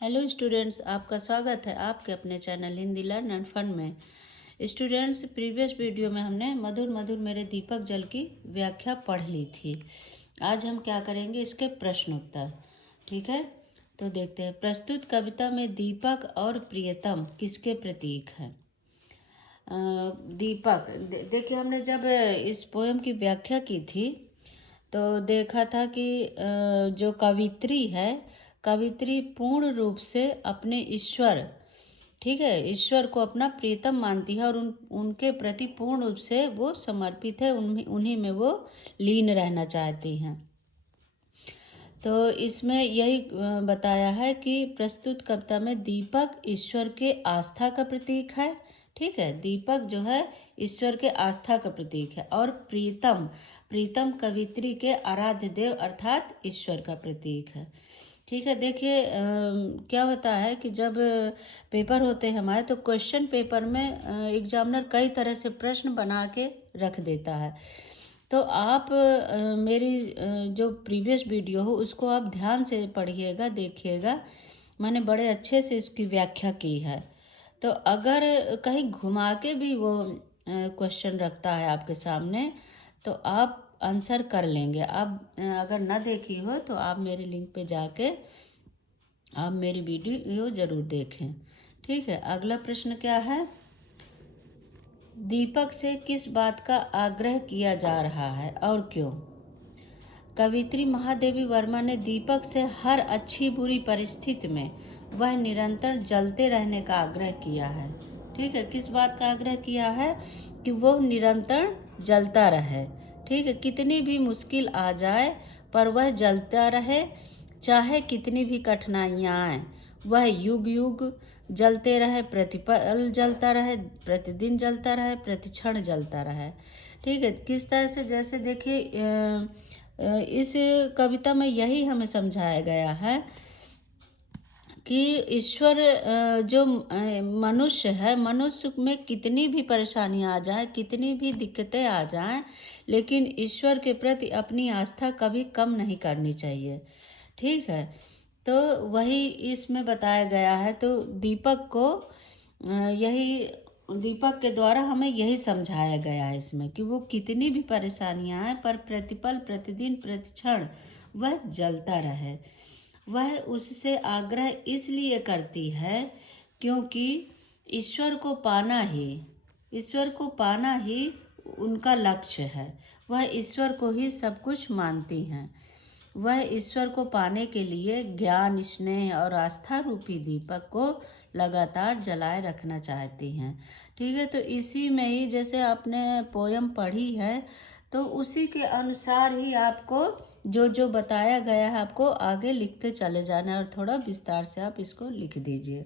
Hello students, आपका स्वागत है आपके अपने channel Hindi learn and fun में। स्टूडेंट्स, प्रीवियस वीडियो में हमने मधुर मधुर मेरे दीपक जल की व्याख्या पढ़ ली थी। आज हम क्या करेंगे, इसके प्रश्न उत्तर। ठीक है, तो देखते हैं। प्रस्तुत कविता में दीपक और प्रियतम किसके प्रतीक हैं? दीपक देखिए, हमने जब इस पोएम की व्याख्या की थी तो देखा था कि जो कवित्री है, कवित्री पूर्ण रूप से अपने ईश्वर, ठीक है, ईश्वर को अपना प्रियतम मानती है और उनके प्रति पूर्ण रूप से वो समर्पित है, उन्हीं में वो लीन रहना चाहती हैं। तो इसमें यही बताया है कि प्रस्तुत कविता में दीपक ईश्वर के आस्था का प्रतीक है। ठीक है, दीपक जो है ईश्वर के आस्था का प्रतीक है और प्रीतम प्रीतम कवित्री के आराध्य देव अर्थात ईश्वर का प्रतीक है। ठीक है, देखिए क्या होता है कि जब पेपर होते हैं हमारे, तो क्वेश्चन पेपर में एग्जामिनर कई तरह से प्रश्न बना के रख देता है। तो आप मेरी जो प्रीवियस वीडियो हो उसको आप ध्यान से पढ़िएगा, देखिएगा। मैंने बड़े अच्छे से इसकी व्याख्या की है। तो अगर कहीं घुमा के भी वो क्वेश्चन रखता है आपके सामने, तो आप आंसर कर लेंगे। आप अगर ना देखी हो तो आप मेरे लिंक पे जाके आप मेरी वीडियो ज़रूर देखें। ठीक है, अगला प्रश्न क्या है? दीपक से किस बात का आग्रह किया जा रहा है और क्यों? कवित्री महादेवी वर्मा ने दीपक से हर अच्छी बुरी परिस्थिति में वह निरंतर जलते रहने का आग्रह किया है। ठीक है, किस बात का आग्रह किया है? कि वो निरंतर जलता रहे। ठीक है, कितनी भी मुश्किल आ जाए पर वह जलता रहे, चाहे कितनी भी कठिनाइयाँ आए, वह युग युग जलते रहे, प्रतिपल जलता रहे, प्रतिदिन जलता रहे, प्रतिक्षण जलता रहे। ठीक है, किस तरह से, जैसे देखिए इस कविता में यही हमें समझाया गया है कि ईश्वर जो मनुष्य है, मनुष्य में कितनी भी परेशानियां आ जाएं, कितनी भी दिक्कतें आ जाएं, लेकिन ईश्वर के प्रति अपनी आस्था कभी कम नहीं करनी चाहिए। ठीक है, तो वही इसमें बताया गया है। तो दीपक को यही दीपक के द्वारा हमें यही समझाया गया है इसमें कि वो कितनी भी परेशानियां आए पर प्रतिपल प्रतिदिन प्रतिक्षण वह जलता रहे। वह उससे आग्रह इसलिए करती है क्योंकि ईश्वर को पाना ही उनका लक्ष्य है। वह ईश्वर को ही सब कुछ मानती हैं। वह ईश्वर को पाने के लिए ज्ञान, स्नेह और आस्था रूपी दीपक को लगातार जलाए रखना चाहती हैं। ठीक है, तो इसी में ही जैसे आपने पोयम पढ़ी है, तो उसी के अनुसार ही आपको जो जो बताया गया है आपको आगे लिखते चले जाना है और थोड़ा विस्तार से आप इसको लिख दीजिए।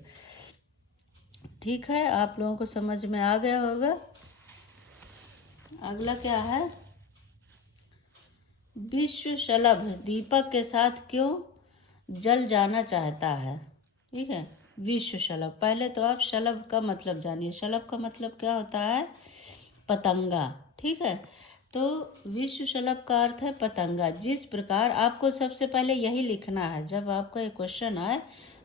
ठीक है, आप लोगों को समझ में आ गया होगा। अगला क्या है? विश्व शलभ दीपक के साथ क्यों जल जाना चाहता है? ठीक है, विश्व शलभ। पहले तो आप शलभ का मतलब जानिए। शलभ का मतलब क्या होता है? पतंगा। ठीक है, तो विश्व शलभ का अर्थ है पतंगा। जिस प्रकार आपको सबसे पहले यही लिखना है, जब आपका एक क्वेश्चन आए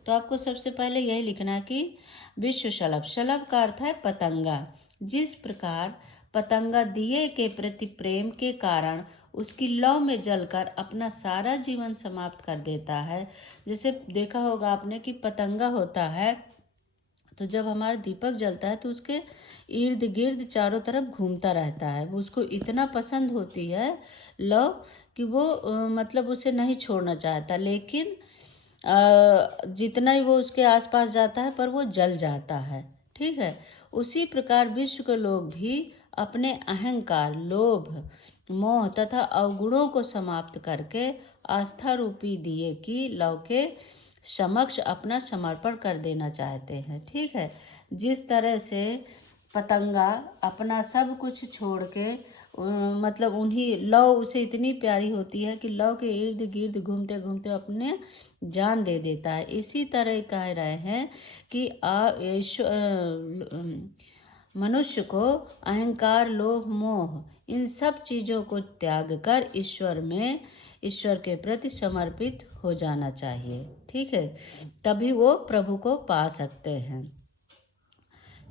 तो आपको सबसे पहले यही लिखना है कि विश्व शलभ, शलभ का अर्थ है पतंगा। जिस प्रकार पतंगा दिए के प्रति प्रेम के कारण उसकी लौ में जलकर अपना सारा जीवन समाप्त कर देता है। जैसे देखा होगा आपने कि पतंगा होता है, तो जब हमारा दीपक जलता है तो उसके इर्द गिर्द चारों तरफ घूमता रहता है। वो उसको इतना पसंद होती है लौ कि वो मतलब उसे नहीं छोड़ना चाहता, लेकिन जितना ही वो उसके आसपास जाता है पर वो जल जाता है। ठीक है, उसी प्रकार विश्व के लोग भी अपने अहंकार, लोभ, मोह तथा अवगुणों को समाप्त करके आस्था रूपी दिए की लौ के समक्ष अपना समर्पण कर देना चाहते हैं। ठीक है, जिस तरह से पतंगा अपना सब कुछ छोड़ के मतलब उन्हीं लौ उसे इतनी प्यारी होती है कि लौ के इर्द गिर्द घूमते घूमते अपने जान दे देता है। इसी तरह कह रहे हैं कि मनुष्य को अहंकार, लोभ, मोह इन सब चीज़ों को त्याग कर ईश्वर के प्रति समर्पित हो जाना चाहिए। ठीक। ठीक है, तभी वो प्रभु को पा सकते हैं।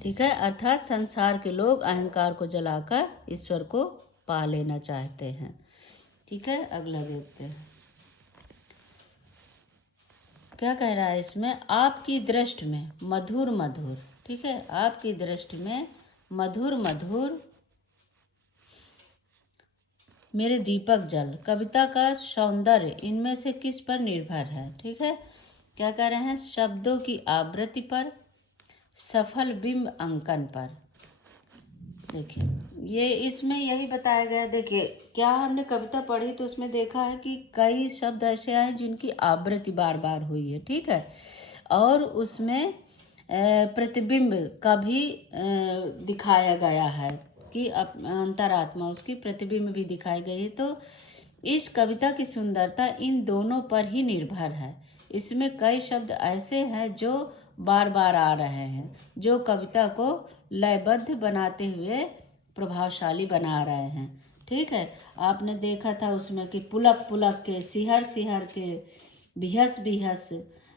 ठीक है, अर्थात संसार के लोग अहंकार को जलाकर ईश्वर को पा लेना चाहते हैं। ठीक है, अगला देखते हैं क्या कह रहा है इसमें। आपकी दृष्टि में मधुर मधुर, ठीक है, आपकी दृष्टि में मधुर मधुर मेरे दीपक जल, कविता का सौंदर्य इनमें से किस पर निर्भर है। ठीक है, क्या कह रहे हैं, शब्दों की आवृत्ति पर, सफल बिंब अंकन पर। देखिए, ये इसमें यही बताया गया। देखिए, क्या हमने कविता पढ़ी तो उसमें देखा है कि कई शब्द ऐसे आए जिनकी आवृत्ति बार बार हुई है। ठीक है, और उसमें प्रतिबिंब का भी दिखाया गया है कि अंतरात्मा उसकी प्रतिबिंब भी दिखाई गई है। तो इस कविता की सुंदरता इन दोनों पर ही निर्भर है। इसमें कई शब्द ऐसे हैं जो बार बार आ रहे हैं, जो कविता को लयबद्ध बनाते हुए प्रभावशाली बना रहे हैं। ठीक है, आपने देखा था उसमें कि पुलक पुलक के, सिहर सिहर के, बिहस बिहस,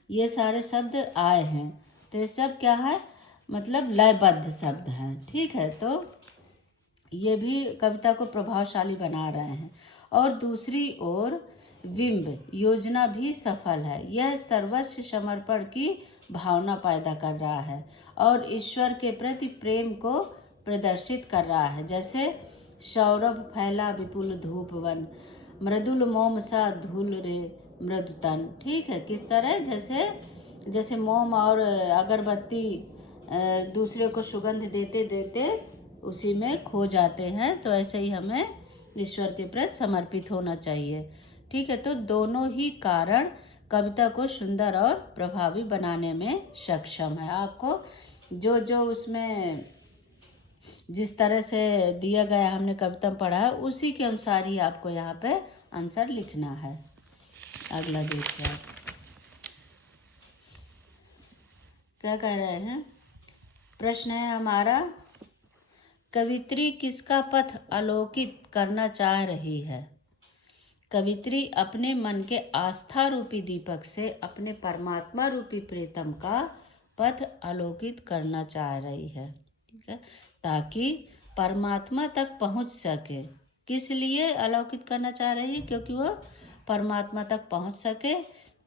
ये सारे शब्द आए हैं। तो ये सब क्या है, मतलब लयबद्ध शब्द हैं। ठीक है, तो ये भी कविता को प्रभावशाली बना रहे हैं। और दूसरी ओर बिंब योजना भी सफल है। यह सर्वस्व समर्पण की भावना पैदा कर रहा है और ईश्वर के प्रति प्रेम को प्रदर्शित कर रहा है। जैसे सौरभ फैला विपुल धूप वन, मृदुल मोम सा धूल रे मृदुतन। ठीक है, किस तरह, जैसे जैसे मोम और अगरबत्ती दूसरे को सुगंध देते देते उसी में खो जाते हैं, तो ऐसे ही हमें ईश्वर के प्रति समर्पित होना चाहिए। ठीक है, तो दोनों ही कारण कविता को सुंदर और प्रभावी बनाने में सक्षम है। आपको जो जो उसमें जिस तरह से दिया गया, हमने कविता पढ़ा है, उसी के अनुसार ही आपको यहाँ पे आंसर लिखना है। अगला देखिए आप क्या कह रहे हैं। प्रश्न है हमारा, कवित्री किसका पथ अलोकित करना चाह रही है। कवित्री अपने मन के आस्था रूपी दीपक से अपने परमात्मा रूपी प्रीतम का पथ अलोकित करना चाह रही है। ठीक है, ताकि परमात्मा तक पहुंच सके। किस लिए अलौकित करना चाह रही है, क्योंकि वो परमात्मा तक पहुंच सके,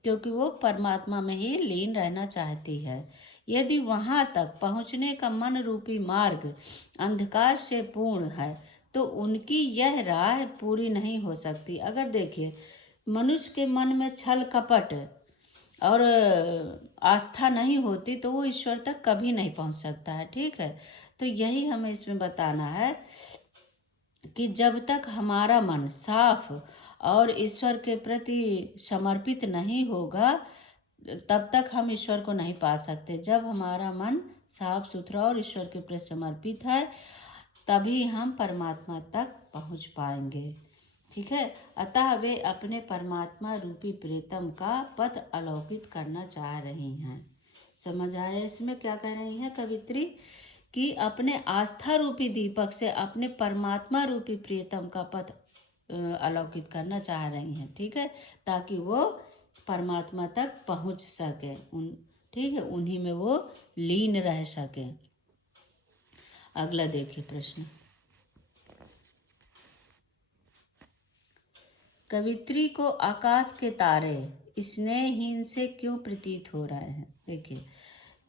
क्योंकि वो परमात्मा में ही लीन रहना चाहती है। यदि वहां तक पहुंचने का मन रूपी मार्ग अंधकार से पूर्ण है तो उनकी यह राह पूरी नहीं हो सकती। अगर देखिए, मनुष्य के मन में छल कपट और आस्था नहीं होती तो वो ईश्वर तक कभी नहीं पहुंच सकता है। ठीक है, तो यही हमें इसमें बताना है कि जब तक हमारा मन साफ और ईश्वर के प्रति समर्पित नहीं होगा तब तक हम ईश्वर को नहीं पा सकते। जब हमारा मन साफ सुथरा और ईश्वर के प्रति समर्पित है तभी हम परमात्मा तक पहुंच पाएंगे। ठीक है, अतः वे अपने परमात्मा रूपी प्रीतम का पथ अलौकित करना चाह रही हैं। समझ आया इसमें क्या कह रही हैं कवित्री, कि अपने आस्था रूपी दीपक से अपने परमात्मा रूपी प्रीतम का पथ अलौकित करना चाह रही हैं। ठीक है, ताकि वो परमात्मा तक पहुंच सके, ठीक है, उन्हीं में वो लीन रह सके। अगला देखिए प्रश्न, कवित्री को आकाश के तारे स्नेहहीन से क्यों प्रतीत हो रहे हैं। देखिए,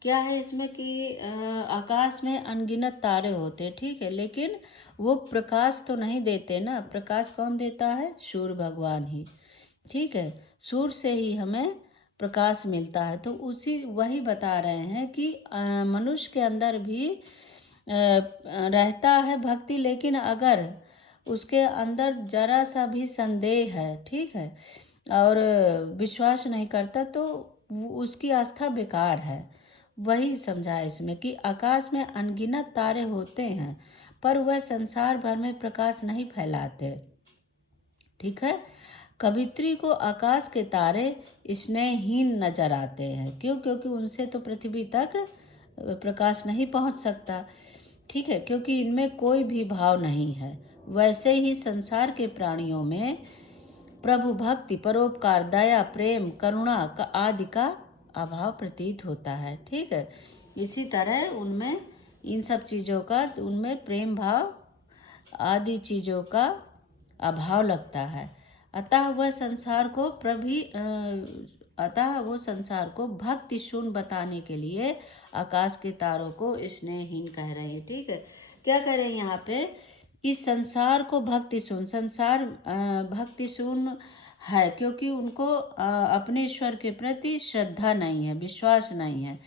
क्या है इसमें कि आकाश में अनगिनत तारे होते हैं। ठीक है, लेकिन वो प्रकाश तो नहीं देते ना। प्रकाश कौन देता है, सूर्य भगवान ही। ठीक है, सूर्य से ही हमें प्रकाश मिलता है। तो उसी वही बता रहे हैं कि मनुष्य के अंदर भी रहता है भक्ति, लेकिन अगर उसके अंदर जरा सा भी संदेह है, ठीक है, और विश्वास नहीं करता तो उसकी आस्था बेकार है। वही समझा इसमें कि आकाश में अनगिनत तारे होते हैं पर वह संसार भर में प्रकाश नहीं फैलाते। ठीक है, कवित्री को आकाश के तारे स्नेहहीन नजर आते हैं। क्यों, क्योंकि उनसे तो पृथ्वी तक प्रकाश नहीं पहुंच सकता। ठीक है, क्योंकि इनमें कोई भी भाव नहीं है। वैसे ही संसार के प्राणियों में प्रभु भक्ति, परोपकार, दया, प्रेम, करुणा का आदि का अभाव प्रतीत होता है। ठीक है, इसी तरह उनमें इन सब चीज़ों का, उनमें प्रेम भाव आदि चीज़ों का अभाव लगता है। अतः वो संसार को भक्ति शून्य बताने के लिए आकाश के तारों को स्नेहहीन कह रहे हैं। ठीक है, क्या कह रहे हैं यहाँ पे कि संसार को भक्ति शून्य, संसार भक्ति शून्य है क्योंकि उनको अपने ईश्वर के प्रति श्रद्धा नहीं है, विश्वास नहीं है।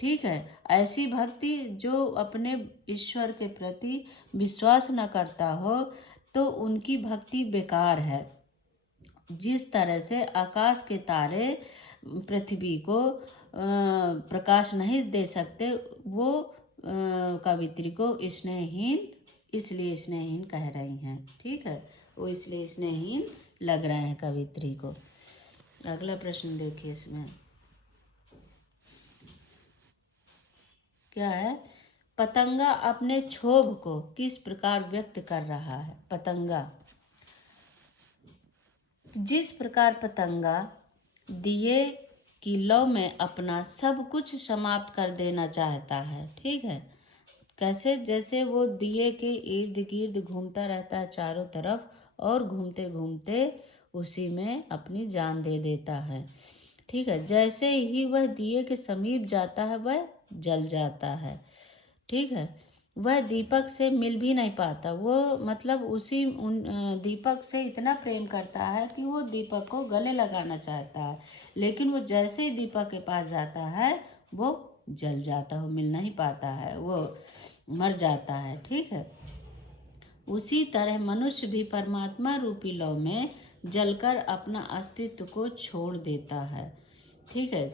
ठीक है, ऐसी भक्ति जो अपने ईश्वर के प्रति विश्वास न करता हो तो उनकी भक्ति बेकार है। जिस तरह से आकाश के तारे पृथ्वी को प्रकाश नहीं दे सकते, वो कवित्री को स्नेहहीन, इसलिए स्नेहहीन कह रही हैं। ठीक है, वो इसलिए स्नेहहीन लग रहे हैं कवित्री को। अगला प्रश्न देखिए, इसमें क्या है? पतंगा अपने क्षोभ को किस प्रकार व्यक्त कर रहा है? पतंगा, जिस प्रकार पतंगा दिए की लौ में अपना सब कुछ समाप्त कर देना चाहता है। ठीक है, कैसे? जैसे वो दिए के इर्द गिर्द घूमता रहता है चारों तरफ, और घूमते घूमते उसी में अपनी जान दे देता है। ठीक है, जैसे ही वह दिए के समीप जाता है वह जल जाता है। ठीक है, वह दीपक से मिल भी नहीं पाता। वो मतलब दीपक से इतना प्रेम करता है कि वो दीपक को गले लगाना चाहता है, लेकिन वो जैसे ही दीपक के पास जाता है वो जल जाता है, वो मिल नहीं पाता है, वो मर जाता है। ठीक है, उसी तरह मनुष्य भी परमात्मा रूपी लौ में जलकर अपना अस्तित्व को छोड़ देता है। ठीक है,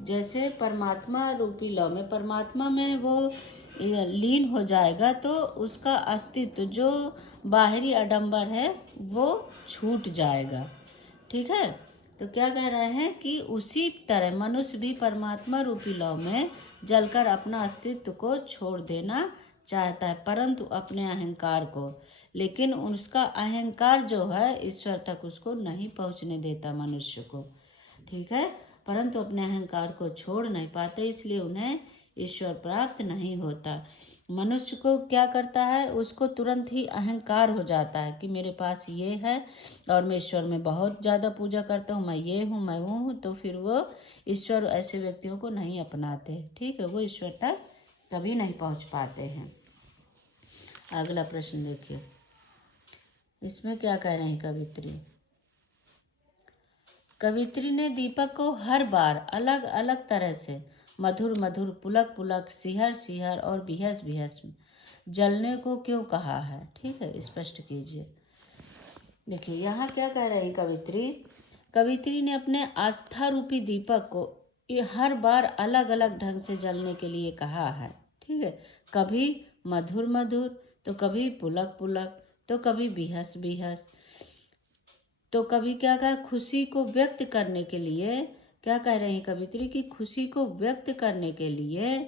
जैसे परमात्मा रूपी लौ में, परमात्मा में वो लीन हो जाएगा तो उसका अस्तित्व जो बाहरी आडंबर है वो छूट जाएगा। ठीक है, तो क्या कह रहे हैं कि उसी तरह मनुष्य भी परमात्मा रूपी लौ में जलकर अपना अस्तित्व को छोड़ देना चाहता है, परंतु अपने अहंकार को। लेकिन उसका अहंकार जो है ईश्वर तक उसको नहीं पहुंचने देता मनुष्य को। ठीक है, परंतु अपने अहंकार को छोड़ नहीं पाते, इसलिए उन्हें ईश्वर प्राप्त नहीं होता। मनुष्य को क्या करता है, उसको तुरंत ही अहंकार हो जाता है कि मेरे पास ये है और मैं ईश्वर में बहुत ज़्यादा पूजा करता हूँ, मैं ये हूँ, मैं वो हूँ, तो फिर वो ईश्वर ऐसे व्यक्तियों को नहीं अपनाते। ठीक है, वो ईश्वर तक कभी नहीं पहुँच पाते हैं। अगला प्रश्न देखिए, इसमें क्या कह रहे हैं कवित्री? कवित्री ने दीपक को हर बार अलग अलग तरह से मधुर मधुर, पुलक पुलक, सिहर सिहर और बिहस बिहस जलने को क्यों कहा है? ठीक है, स्पष्ट कीजिए। देखिए यहाँ क्या कह रही कवित्री? कवित्री ने अपने आस्था रूपी दीपक को हर बार अलग अलग ढंग से जलने के लिए कहा है। ठीक है, कभी मधुर मधुर, तो कभी पुलक पुलक, तो कभी बिहस बिहस, तो कभी क्या कहा, खुशी को व्यक्त करने के लिए। क्या कह रही हैं कवित्री की खुशी को व्यक्त करने के लिए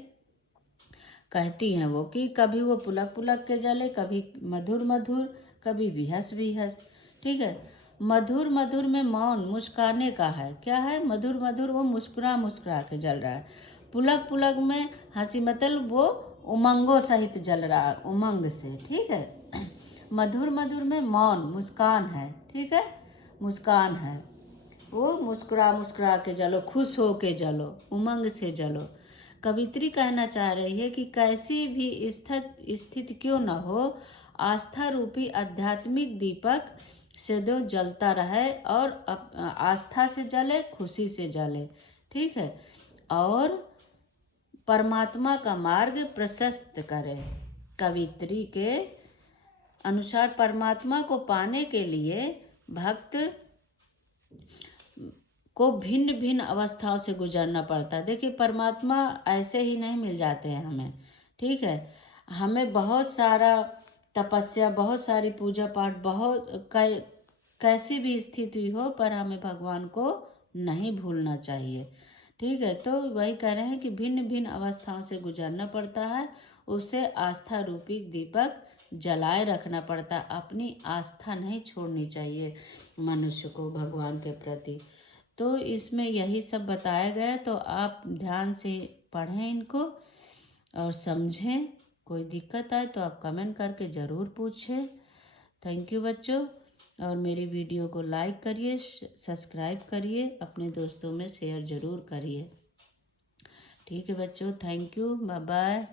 कहती हैं वो कि कभी वो पुलक पुलक के जले, कभी मधुर मधुर, कभी बिहस बिहस। ठीक है, मधुर मधुर में मौन मुस्काने का है। क्या है? मधुर मधुर वो मुस्कुरा मुस्कुरा के जल रहा है। पुलक पुलक में हंसी, मतलब वो उमंगों सहित जल रहा है, उमंग से। ठीक है, मधुर मधुर में मौन मुस्कान है। ठीक है, मुस्कान है, वो मुस्कुरा मुस्कुरा के जलो, खुश हो के जलो, उमंग से जलो। कवित्री कहना चाह रही है कि कैसी भी स्थिति क्यों न हो, आस्था रूपी आध्यात्मिक दीपक सदैव जलता रहे, और आस्था से जले, खुशी से जले। ठीक है, और परमात्मा का मार्ग प्रशस्त करे। कवित्री के अनुसार परमात्मा को पाने के लिए भक्त को भिन्न भिन्न अवस्थाओं से गुजरना पड़ता है। देखिए, परमात्मा ऐसे ही नहीं मिल जाते हैं हमें। ठीक है, हमें बहुत सारा तपस्या, बहुत सारी पूजा पाठ, कैसी भी स्थिति हो, पर हमें भगवान को नहीं भूलना चाहिए। ठीक है, तो वही कह रहे हैं कि भिन्न भिन्न अवस्थाओं से गुजरना पड़ता है, उसे आस्था रूपी दीपक जलाए रखना पड़ता। अपनी आस्था नहीं छोड़नी चाहिए मनुष्य को भगवान के प्रति। तो इसमें यही सब बताया गया है, तो आप ध्यान से पढ़ें इनको और समझें। कोई दिक्कत आए तो आप कमेंट करके ज़रूर पूछें। थैंक यू बच्चों। और मेरी वीडियो को लाइक करिए, सब्सक्राइब करिए, अपने दोस्तों में शेयर ज़रूर करिए। ठीक है बच्चों, थैंक यू, बाय बाय।